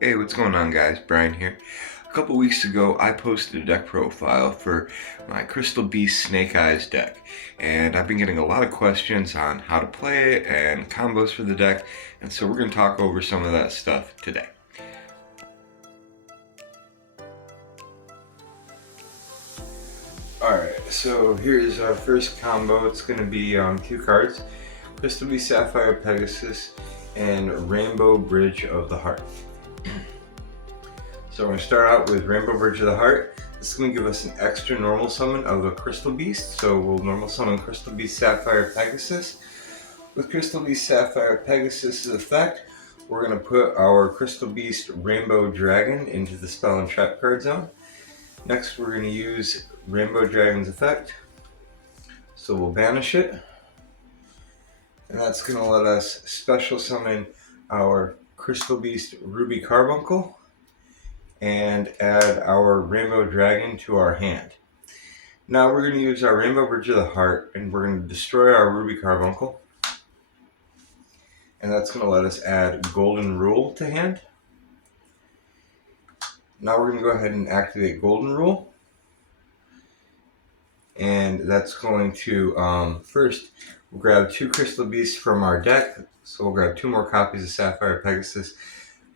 Hey, what's going on, guys? Brian here. A couple weeks ago, I posted a deck profile for my Crystal Beast Snake Eyes deck, and I've been getting a lot of questions on how to play it and combos for the deck, and so we're going to talk over some of that stuff today. Alright, so here's our first combo. It's going to be two cards, Crystal Beast Sapphire Pegasus and Rainbow Bridge of the Heart. So we're going to start out with Rainbow Bridge of the Heart. This is going to give us an extra normal summon of a Crystal Beast. So we'll normal summon Crystal Beast Sapphire Pegasus. With Crystal Beast Sapphire Pegasus' effect, we're going to put our Crystal Beast Rainbow Dragon into the Spell and Trap card zone. Next, we're going to use Rainbow Dragon's effect. So we'll banish it. And that's going to let us special summon our Crystal Beast Ruby Carbuncle and add our Rainbow Dragon to our hand. Now we're going to use our Rainbow Bridge of the Heart, and we're going to destroy our Ruby Carbuncle. And that's going to let us add Golden Rule to hand. Now we're going to go ahead and activate Golden Rule. And that's going to, first, we'll grab two Crystal Beasts from our deck. So we'll grab two more copies of Sapphire Pegasus.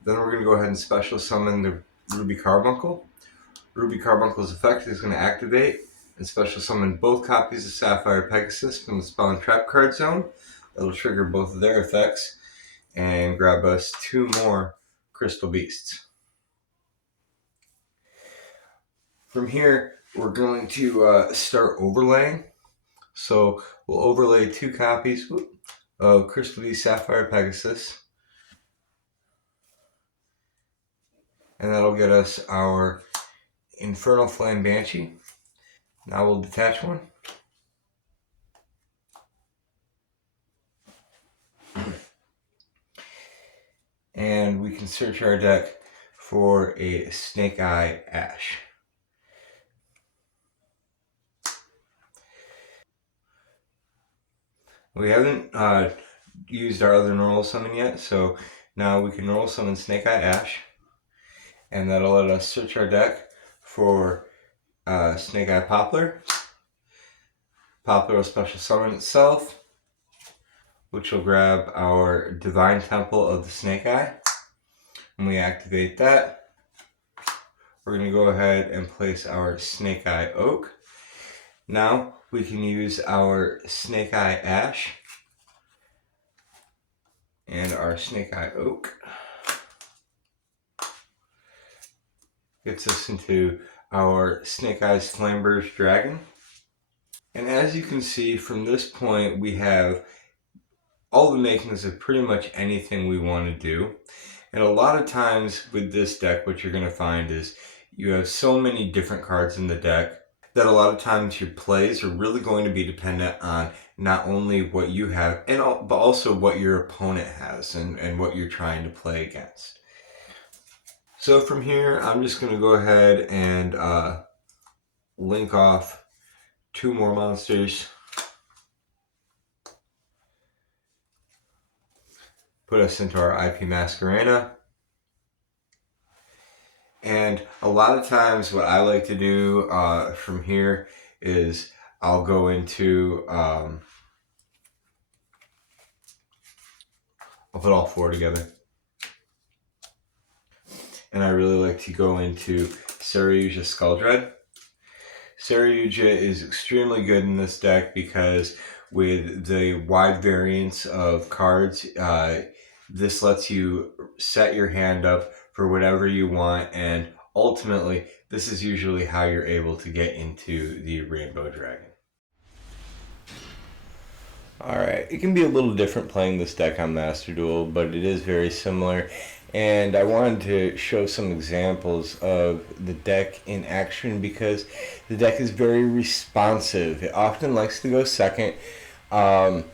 Then we're going to go ahead and special summon the Ruby Carbuncle. Ruby Carbuncle's effect is going to activate and special summon both copies of Sapphire Pegasus from the Spell and Trap card zone. That'll trigger both of their effects and grab us two more Crystal Beasts. From here, we're going to start overlaying. So we'll overlay two copies of Crystal Beast Sapphire Pegasus. And that'll get us our Infernal Flame Banshee. Now we'll detach one. And we can search our deck for a Snake Eye Ash. We haven't used our other normal summon yet, so now we can normal summon Snake Eye Ash. And that'll let us search our deck for Snake Eye Poplar. Poplar will special summon itself, which will grab our Divine Temple of the Snake Eye. When we activate that, we're going to go ahead and place our Snake Eye Oak. Now we can use our Snake Eye Ash and our Snake Eye Oak. Gets us into our Snake Eyes Flameburst Dragon. And as you can see, from this point, we have all the makings of pretty much anything we want to do. And a lot of times with this deck, what you're going to find is you have so many different cards in the deck that a lot of times your plays are really going to be dependent on not only what you have, but also what your opponent has and what you're trying to play against. So from here, I'm just going to go ahead and link off two more monsters. Put us into our IP Masquerena. And a lot of times what I like to do from here is I'll go into, I'll put all four together. And I really like to go into Saryuja Skulldread. Saryuja is extremely good in this deck because with the wide variance of cards, this lets you set your hand up for whatever you want, and ultimately, this is usually how you're able to get into the Rainbow Dragon. Alright, it can be a little different playing this deck on Master Duel, but it is very similar. And I wanted to show some examples of the deck in action because the deck is very responsive. It often likes to go second. And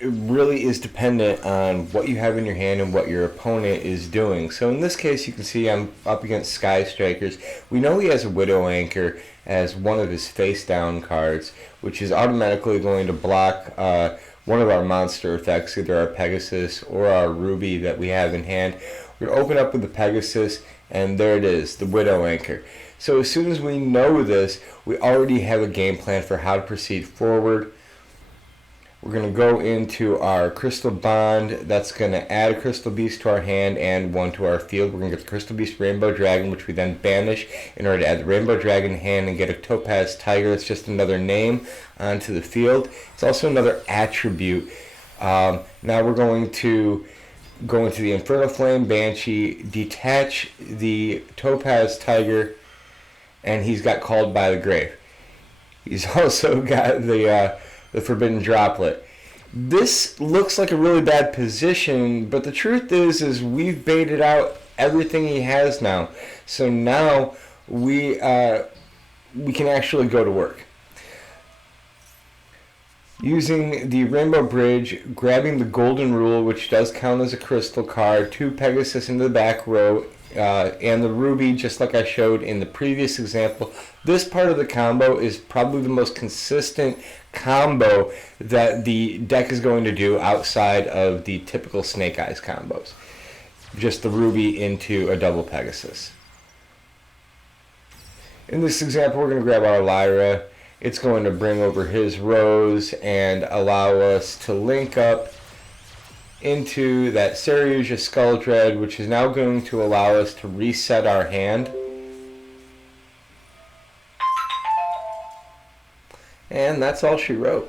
it really is dependent on what you have in your hand and what your opponent is doing. So in this case, you can see I'm up against Sky Strikers. We know he has a Widow Anchor as one of his face down cards, which is automatically going to block one of our monster effects, either our Pegasus or our Ruby that we have in hand. We're going to open up with the Pegasus, and there it is, the Widow Anchor. So as soon as we know this, we already have a game plan for how to proceed forward. We're going to go into our Crystal Bond. That's going to add a Crystal Beast to our hand and one to our field. We're going to get the Crystal Beast Rainbow Dragon, which we then banish in order to add the Rainbow Dragon hand and get a Topaz Tiger. It's just another name onto the field. It's also another attribute. Now we're going to go into the Infernal Flame Banshee, detach the Topaz Tiger, and he's got Called by the Grave. He's also got the Forbidden Droplet. This looks like a really bad position, but the truth is we've baited out everything he has now. So now we can actually go to work. Using the Rainbow Bridge, grabbing the Golden Rule, which does count as a crystal card, 2 Pegasus into the back row, and the Ruby, just like I showed in the previous example. This part of the combo is probably the most consistent combo that the deck is going to do outside of the typical Snake Eyes combos. Just the Ruby into a double Pegasus. In this example, we're going to grab our Lyra. It's going to bring over his Rose and allow us to link up into that Saryuja Skulldread, which is now going to allow us to reset our hand. And that's all she wrote.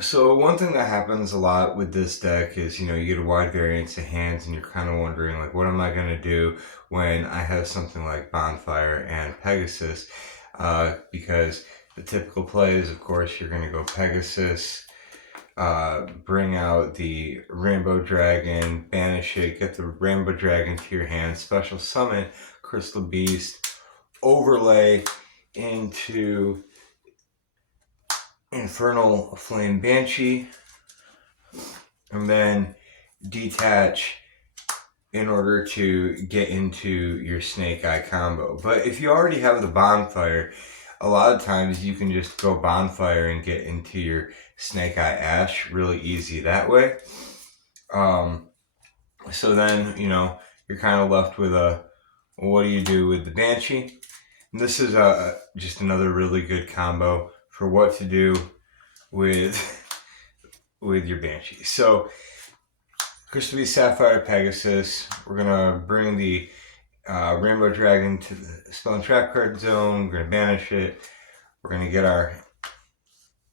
So one thing that happens a lot with this deck is, you get a wide variance of hands and you're kind of wondering, like, what am I going to do when I have something like Bonfire and Pegasus? Because the typical play is, of course, you're going to go Pegasus, bring out the Rainbow Dragon, banish it, get the Rainbow Dragon to your hand, special summon Crystal Beast, overlay into Infernal Flame Banshee, and then detach in order to get into your Snake Eye combo. But if you already have the Bonfire, a lot of times you can just go Bonfire and get into your Snake Eye Ash really easy that way. So then, you're kind of left with what do you do with the Banshee? And this is just another really good combo for what to do with your Banshee. So, Crystal Beast Sapphire Pegasus, we're going to bring the Rainbow Dragon to the Spell and Trap card zone. We're going to banish it. We're going to get our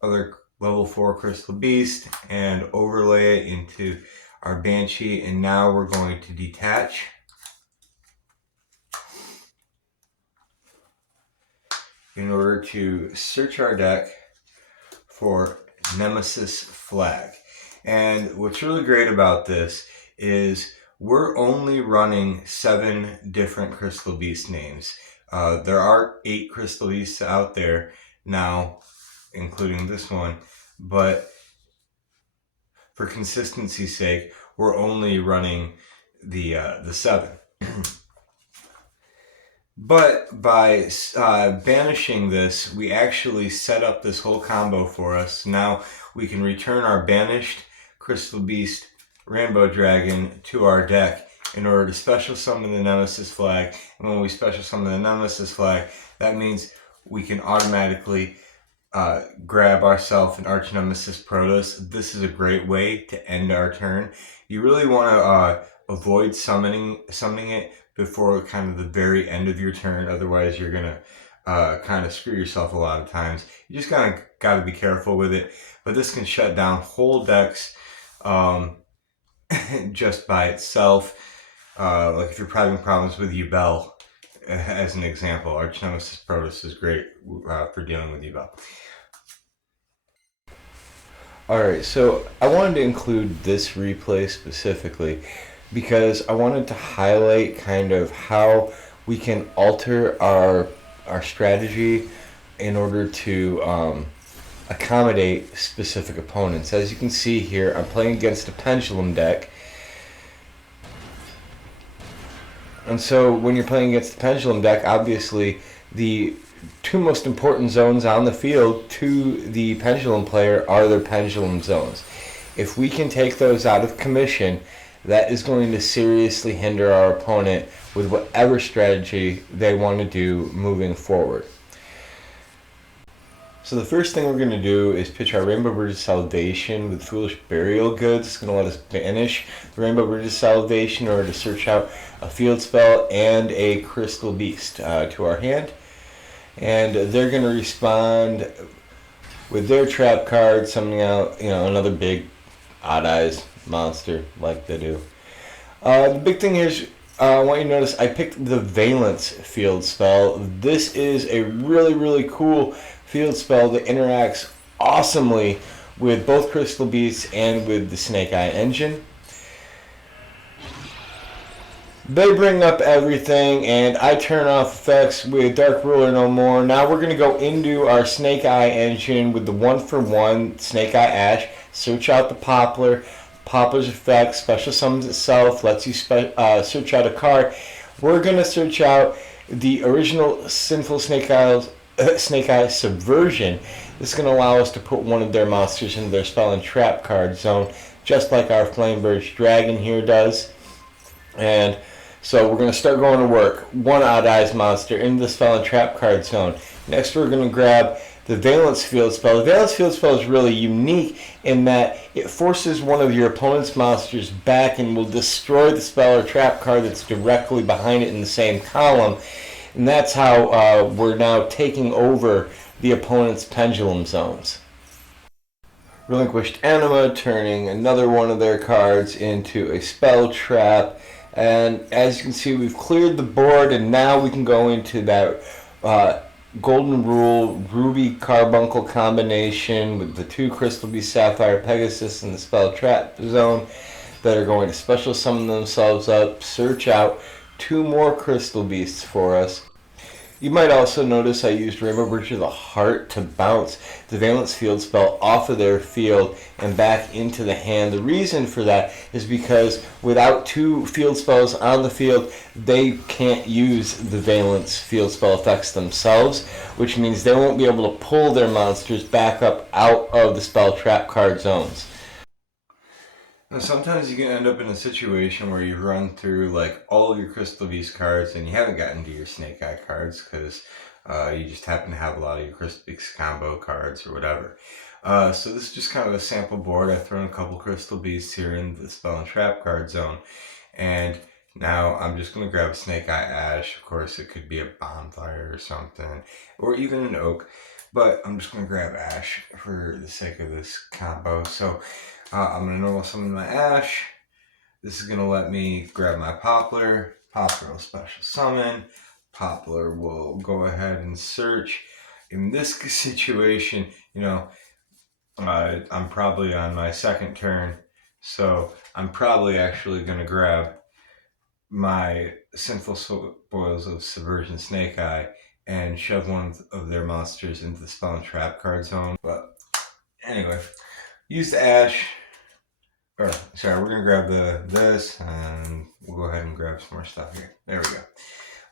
other level 4 Crystal Beast and overlay it into our Banshee. And now we're going to detach. In order to search our deck for Nemesis Flag. And what's really great about this is we're only running 7 different Crystal Beast names. There are 8 Crystal Beasts out there now, including this one, but for consistency's sake, we're only running the 7. But by banishing this, we actually set up this whole combo for us. Now we can return our banished Crystal Beast Rainbow Dragon to our deck in order to special summon the Nemesis Flag. And when we special summon the Nemesis Flag, that means we can automatically grab ourselves an Archnemesis Protos. This is a great way to end our turn. You really want to avoid summoning it before kind of the very end of your turn. Otherwise, you're going to kind of screw yourself a lot of times. You just kind of got to be careful with it. But this can shut down whole decks just by itself. Like if you're having problems with Yubel, as an example, Archnemesis Protos is great for dealing with Yubel. Alright, so I wanted to include this replay specifically because I wanted to highlight kind of how we can alter our strategy in order to accommodate specific opponents. As you can see here, I'm playing against a Pendulum deck. And so when you're playing against the Pendulum deck, obviously the two most important zones on the field to the Pendulum player are their Pendulum zones. If we can take those out of commission, that is going to seriously hinder our opponent with whatever strategy they want to do moving forward. So the first thing we're going to do is pitch our Rainbow Bridge of Salvation with Foolish Burial Goods. It's going to let us banish the Rainbow Bridge of Salvation in order to search out a field spell and a Crystal Beast to our hand. And they're going to respond with their trap card, summoning out another big Odd Eyes monster like they do. The big thing here is I want you to notice I picked the Valence field spell. This is a really, really cool field spell that interacts awesomely with both Crystal Beasts and with the Snake Eye engine. They bring up everything, and I turn off effects with Dark Ruler no more. Now we're going to go into our Snake Eye engine with the 1-for-1 Snake Eye Ash. Search out the Poplar. Poplar's effect, special summons itself, lets you search out a card. We're going to search out the original Sinful Snake Eye Subversion. This is going to allow us to put one of their monsters into their spell and trap card zone, just like our Flamebirch Dragon here does. And so we're going to start going to work. One Odd Eyes monster into the spell and trap card zone. Next we're going to grab the Valence field spell. The Valence field spell is really unique in that it forces one of your opponent's monsters back and will destroy the spell or trap card that's directly behind it in the same column. And that's how we're now taking over the opponent's Pendulum zones. Relinquished Anima, turning another one of their cards into a spell trap. And as you can see, we've cleared the board, and now we can go into that Golden Rule Ruby Carbuncle combination with the two Crystal Beast Sapphire Pegasus in the spell trap zone that are going to special summon themselves up, search out two more Crystal Beasts for us. You might also notice I used Rainbow Bridge of the Heart to bounce the Valence field spell off of their field and back into the hand. The reason for that is because without two field spells on the field, they can't use the Valence field spell effects themselves, which means they won't be able to pull their monsters back up out of the spell trap card zones. Now, sometimes you can end up in a situation where you run through like all of your Crystal Beast cards and you haven't gotten to your Snake Eye cards because you just happen to have a lot of your Crystal Beast combo cards or whatever. So this is just kind of a sample board. I've thrown a couple Crystal Beasts here in the spell and trap card zone, and now I'm just going to grab a Snake Eye Ash. Of course, it could be a Bonfire or something, or even an Oak, but I'm just going to grab Ash for the sake of this combo. So I'm going to normal summon my Ash. This is going to let me grab my Poplar. Poplar will special summon. Poplar will go ahead and search. In this situation, I'm probably on my second turn, so I'm probably actually going to grab my Sinful Spoils of Subversion Snake Eye and shove one of their monsters into the spell and trap card zone. But anyway, use the Ash. We're going to grab this, and we'll go ahead and grab some more stuff here. There we go.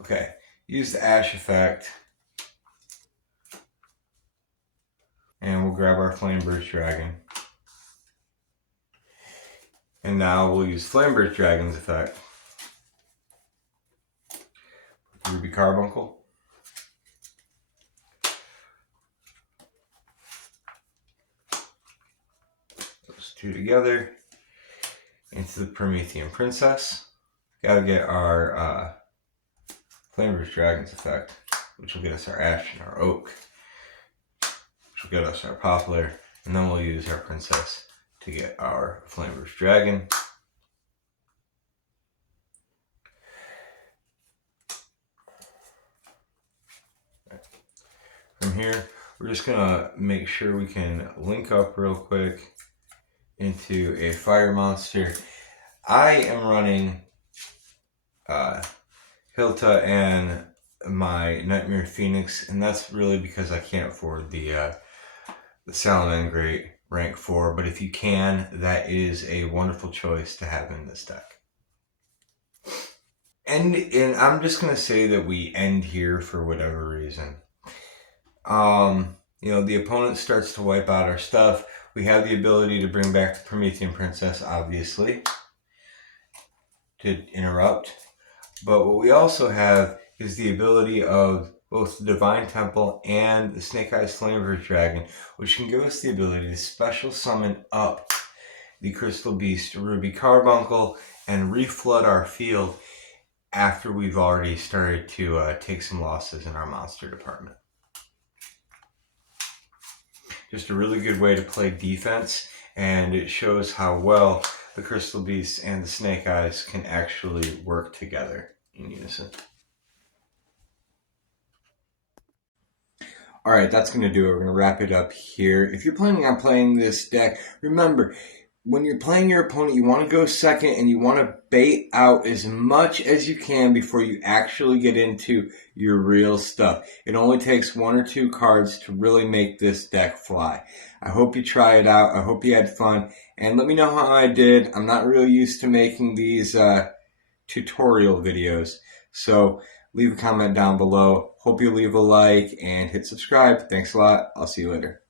Okay, use the Ash effect, and we'll grab our Flamebirch Dragon. And now we'll use Flamebirch Dragon's effect. Ruby Carbuncle. Those two together into the Promethean Princess. Gotta get our Flamebirch Dragon's effect, which will get us our Ash and our Oak, which will get us our Poplar, and then we'll use our Princess to get our Flamebirch Dragon. From here, we're just gonna make sure we can link up real quick into a fire monster. I am running Hilta and my Nightmare Phoenix, and that's really because I can't afford the Salamangreat rank 4, but if you can, that is a wonderful choice to have in this deck. And I'm just going to say that we end here for whatever reason. The opponent starts to wipe out our stuff. We have the ability to bring back the Promethean Princess, obviously, to interrupt. But what we also have is the ability of both the Divine Temple and the Snake Eyes Flameverse Dragon, which can give us the ability to special summon up the Crystal Beast Ruby Carbuncle and reflood our field after we've already started to take some losses in our monster department. Just a really good way to play defense, and it shows how well the Crystal Beasts and the Snake Eyes can actually work together in unison. Alright, that's going to do it. We're going to wrap it up here. If you're planning on playing this deck, remember, when you're playing your opponent, you want to go second and you want to bait out as much as you can before you actually get into your real stuff. It only takes 1 or 2 cards to really make this deck fly. I hope you try it out. I hope you had fun. And let me know how I did. I'm not real used to making these tutorial videos. So leave a comment down below. Hope you leave a like and hit subscribe. Thanks a lot. I'll see you later.